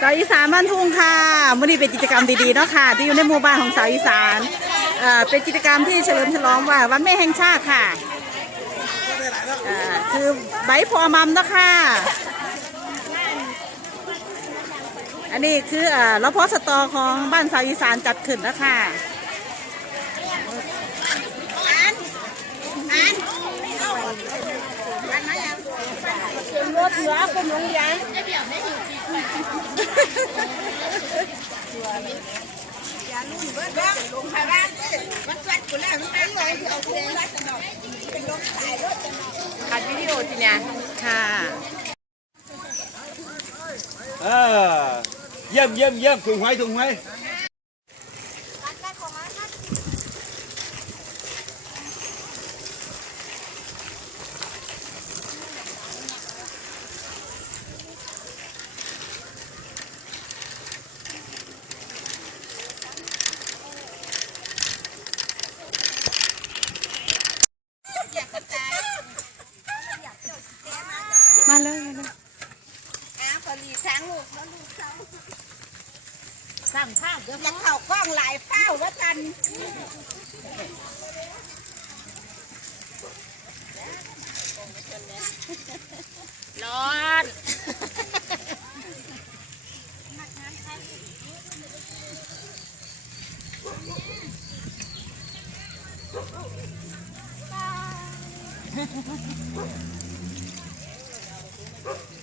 สาวอีสานบ้านทุ่งค่ะวันนี้เป็นกิจกรรมดีๆเนาะค่ะ ที่อยู่ในหมู่บ้านของสาวอีสานเเป็นกิจกรรมที่เฉลิมฉลองว่าวันแม่แห่งชาติค่ะคือใบพอมัมเนาะค่ะ อันนี้คือเอ่อรพสตอของบ้านสาวอีสานจัดขึ้นนะคะรถเหลือคนลงยางลงพารามันสัดกูแล้วมันตั้งเลยเอาคูรัดจะหน่อยเป็นลงถ่ายรถจะหน่ อัดวิดีโอทีเนี้ยค่ะเออเยี่ยมเยี่ยมเยี่ยมถุงไว้ถุงไว้ มาเลยมาเลย อ้าวพอดีช้างลูกแล้วลูกเขาสั่งข้าวเดี๋ยวอยากเข่ากล้องหลายเป้าว่ากันร้อนเ